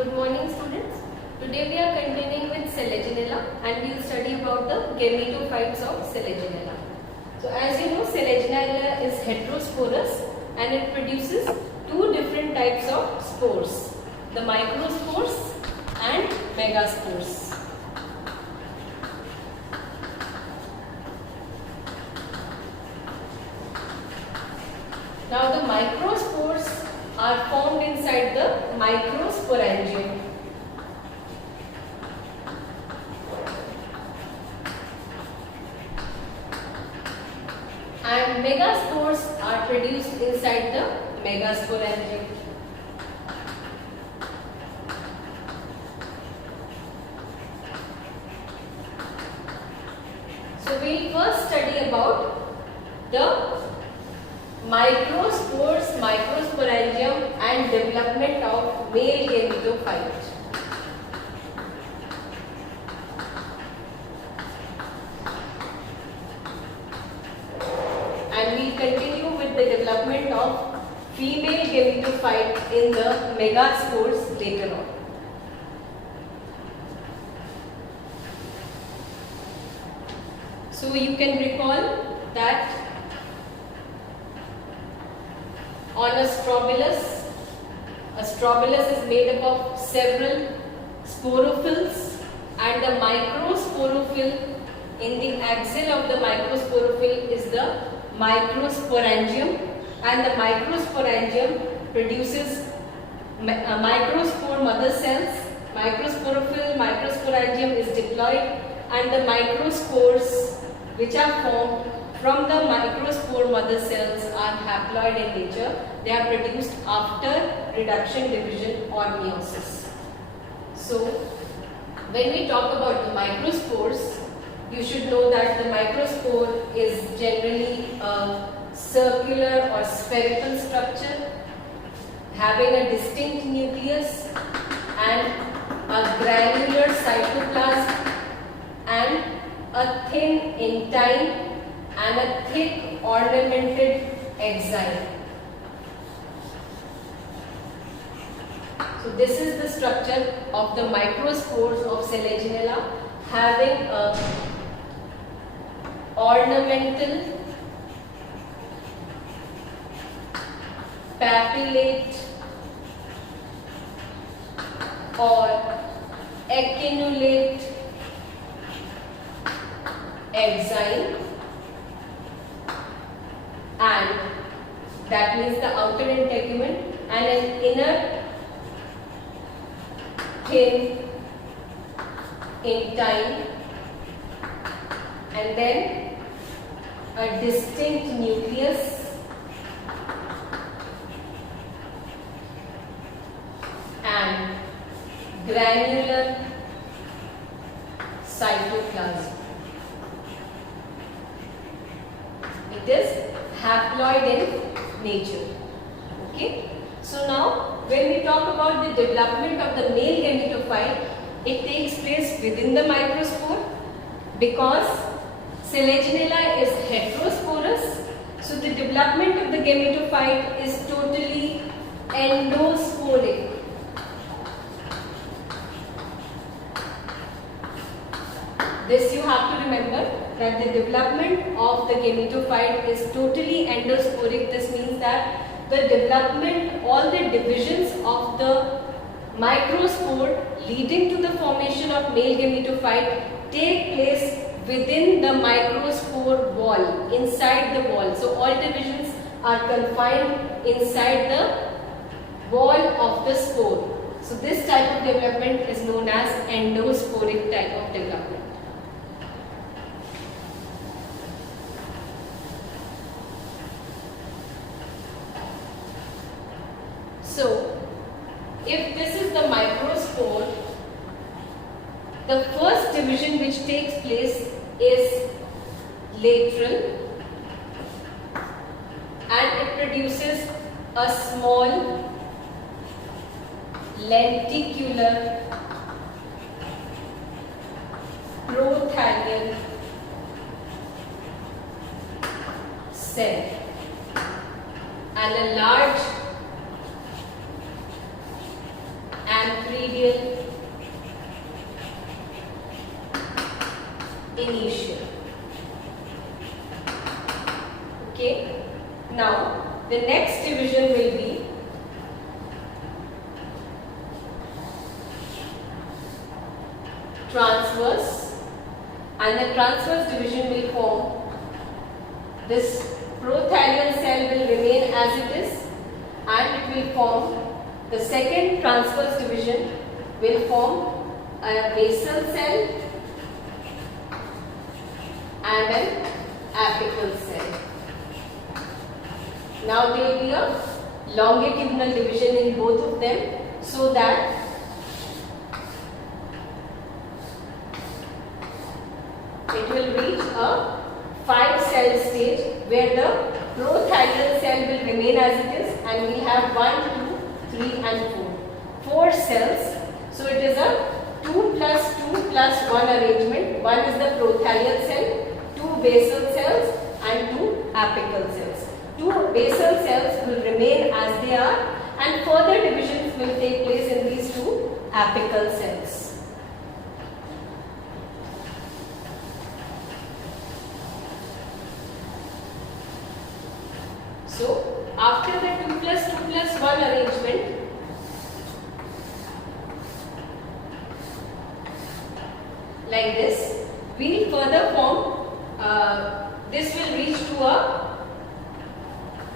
Good morning, students. Today we are continuing with Selaginella and we will study about the gametophytes of Selaginella. So as you know, Selaginella is heterosporous and it produces two different types of spores, the microspores and megaspores. Now the microspores are formed inside the microsporangium. And megaspores are produced inside the megasporangium. So we will first study about the microspores, microsporangium and development of male gametophyte. And we continue with the development of female gametophyte in the megaspores later on. So you can recall that on a strobilus is made up of several sporophylls, and the microsporophyll in the axil of the microsporophyll is the microsporangium, and the microsporangium produces microspore mother cells. Microsporophyll, microsporangium is diploid, and the microspores which are formed from the microspore mother cells are haploid in nature. They are produced after reduction, division or meiosis. So, when we talk about the microspores, you should know that the microspore is generally a circular or spherical structure having a distinct nucleus and a granular cytoplasm and a thin intine and a thick ornamented exile. So this is the structure of the microspores of Selaginella, having a ornamental, papillate or acinulate exile, and that means the outer integument, and an inner thin intine, and then a distinct nucleus and granular cytoplasm. It is haploid in nature. Okay. So now, when we talk about the development of the male gametophyte, it takes place within the microspore because Selaginella is heterosporous. So the development of the gametophyte is totally endosporic. This you have to remember, that the development of the gametophyte is totally endosporic. This means that the development, all the divisions of the microspore leading to the formation of male gametophyte take place within the microspore wall, inside the wall. So all divisions are confined inside the wall of the spore. So this type of development is known as endosporic type of development. So, if this is the microspore, the first division which takes place is lateral, and it produces a small lenticular prothallus cell and a large and predial initial. Okay. Now the next division will be transverse, and the transverse division will form this prothalial cell will remain as it is, and it will form the second transverse division will form a basal cell and an apical cell. Now there will be a longitudinal division in both of them, so that it will reach a 5-cell stage where the prothalial cell will remain as it is, and we have 1, 2, 3 and 4. 4 cells. So it is a 2 plus 2 plus 1 arrangement. 1 is the prothalial cell, 2 basal cells and 2 apical cells. 2 basal cells will remain as they are, and further divisions will take place in these 2 apical cells. So, after the 2 plus 2 plus 1 arrangement, like this, we will further form, this will reach to a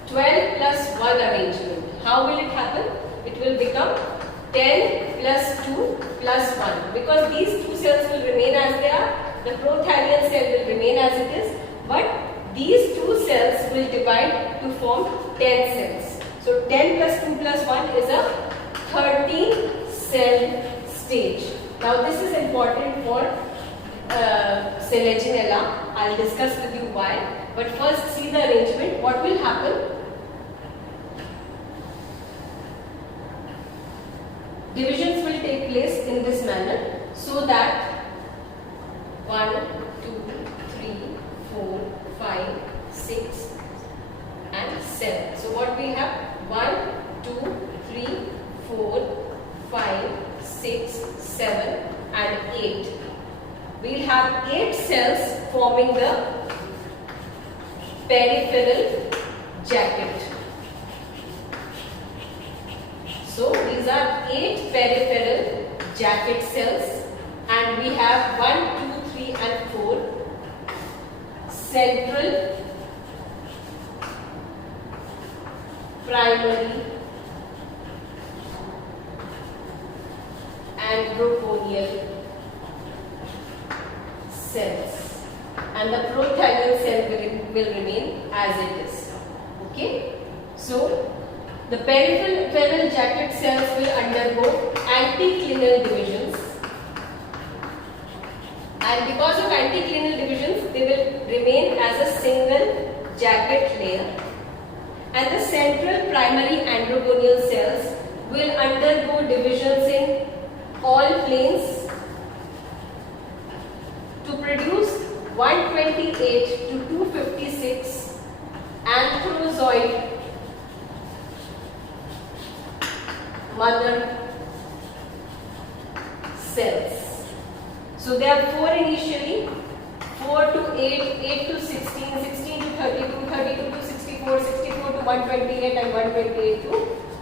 12 plus 1 arrangement. How will it happen? It will become 10 plus 2 plus 1, because these 2 cells will remain as they are, the prothalial cell will remain as it is, but these 2 cells will divide to form 10 cells. So 10 plus 2 plus 1 is a 13 cell stage. Now this is important for Selaginella. I'll discuss with you why. But first see the arrangement. What will happen? Divisions will take place in this manner, so that 1, 2, 3, 4, 5, 6 and 7. So what we have? 1, 2, 3, 4, 5, 6, 7 and 8. We will have 8 cells forming the peripheral jacket. So these are 8 peripheral jacket cells, and we have 1, 2, 3 and 4 central primary androgonial cells, and the prothalial cell will remain as it is. Okay, so the peripheral jacket cells will undergo anticlinal divisions, and because of anticlinal divisions, they will remain as a single jacket layer, and the central primary androgonial cells will undergo divisions in all planes to produce 128 to 256 antherozoid mother cells. So there are 4 initially, 4 to 8, 8 to 16, 16 to 32, 32 to 64, 64 to 128 and 128 to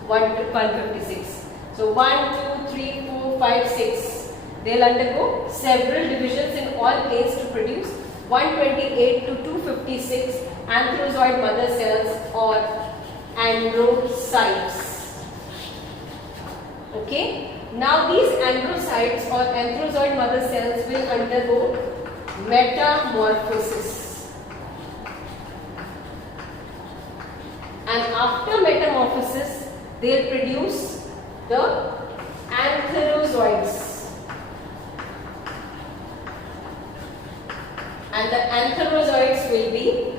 156. So 1, 2, 3, 4, 5, 6. They will undergo several divisions in all planes to produce 128 to 256 antherozoid mother cells or androcytes. Okay. Now these androcytes or antherozoid mother cells will undergo metamorphosis. And after metamorphosis, they will produce the antherozoids. And the antherozoids will be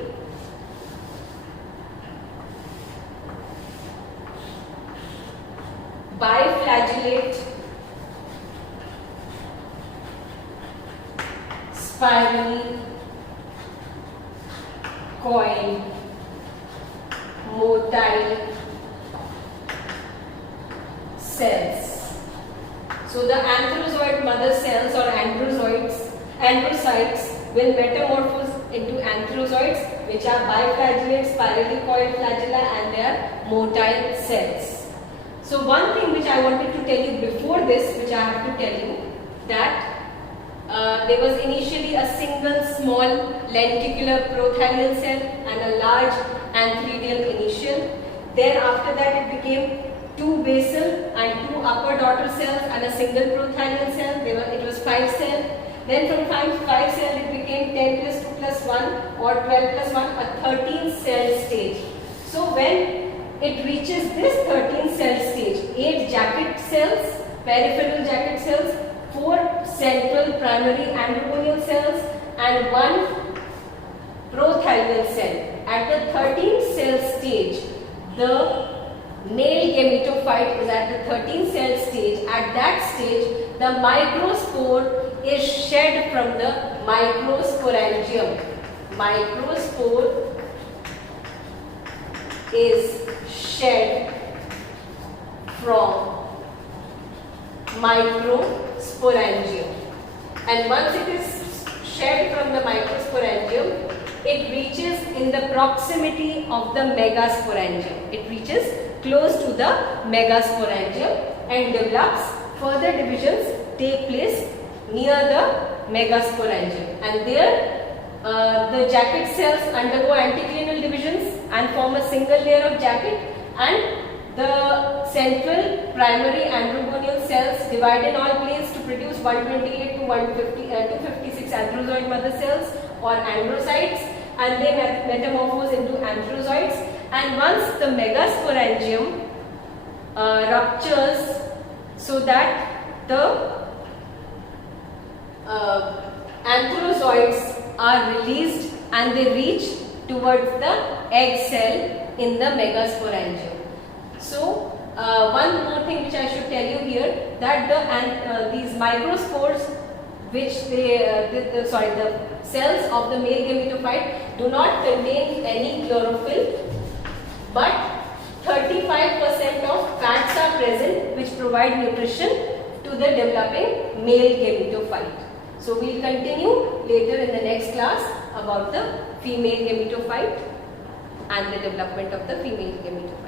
biflagellate, spirally, coiled, motile cells. So the antherozoid mother cells or androcytes will metamorphose into antherozoids, which are biflagellate, spirally coiled flagella, and they are motile cells. So one thing which I wanted to tell you before this, which I have to tell you, that there was initially a single small lenticular prothallial cell and a large antheridial initial. Then after that it became two basal and two upper daughter cells and a single prothallial cell. It was 5 cells. Then from 5 cells it became 10 plus 2 plus 1 or 12 plus 1, a 13 cell stage. So when it reaches this 13 cell stage, 8 jacket cells, peripheral jacket cells, 4 central primary androgonial cells and 1 prothallial cell. At the 13th cell stage, the male gametophyte is at the 13th cell stage. At that stage, the microspore is shed from the microsporangium. Microspore is shed from microsporangium, and once it is shed from the microsporangium, it reaches in the proximity of the megasporangium. It reaches close to the megasporangium and develops. Further divisions take place near the megasporangium, and there the jacket cells undergo anticlinal divisions and form a single layer of jacket, and the central primary androgonial cells divide in all planes to produce 128 to 256 antherozoid mother cells or androcytes, and they metamorphose into antherozoids. And once the megasporangium ruptures so that the antherozoids are released and they reach towards the egg cell in the megasporangium. So one more thing which I should tell you here, that these microspores, which the cells of the male gametophyte do not contain any chlorophyll, but 35% of fats are present which provide nutrition to the developing male gametophyte. So we will continue later in the next class about the female gametophyte and the development of the female gametophyte.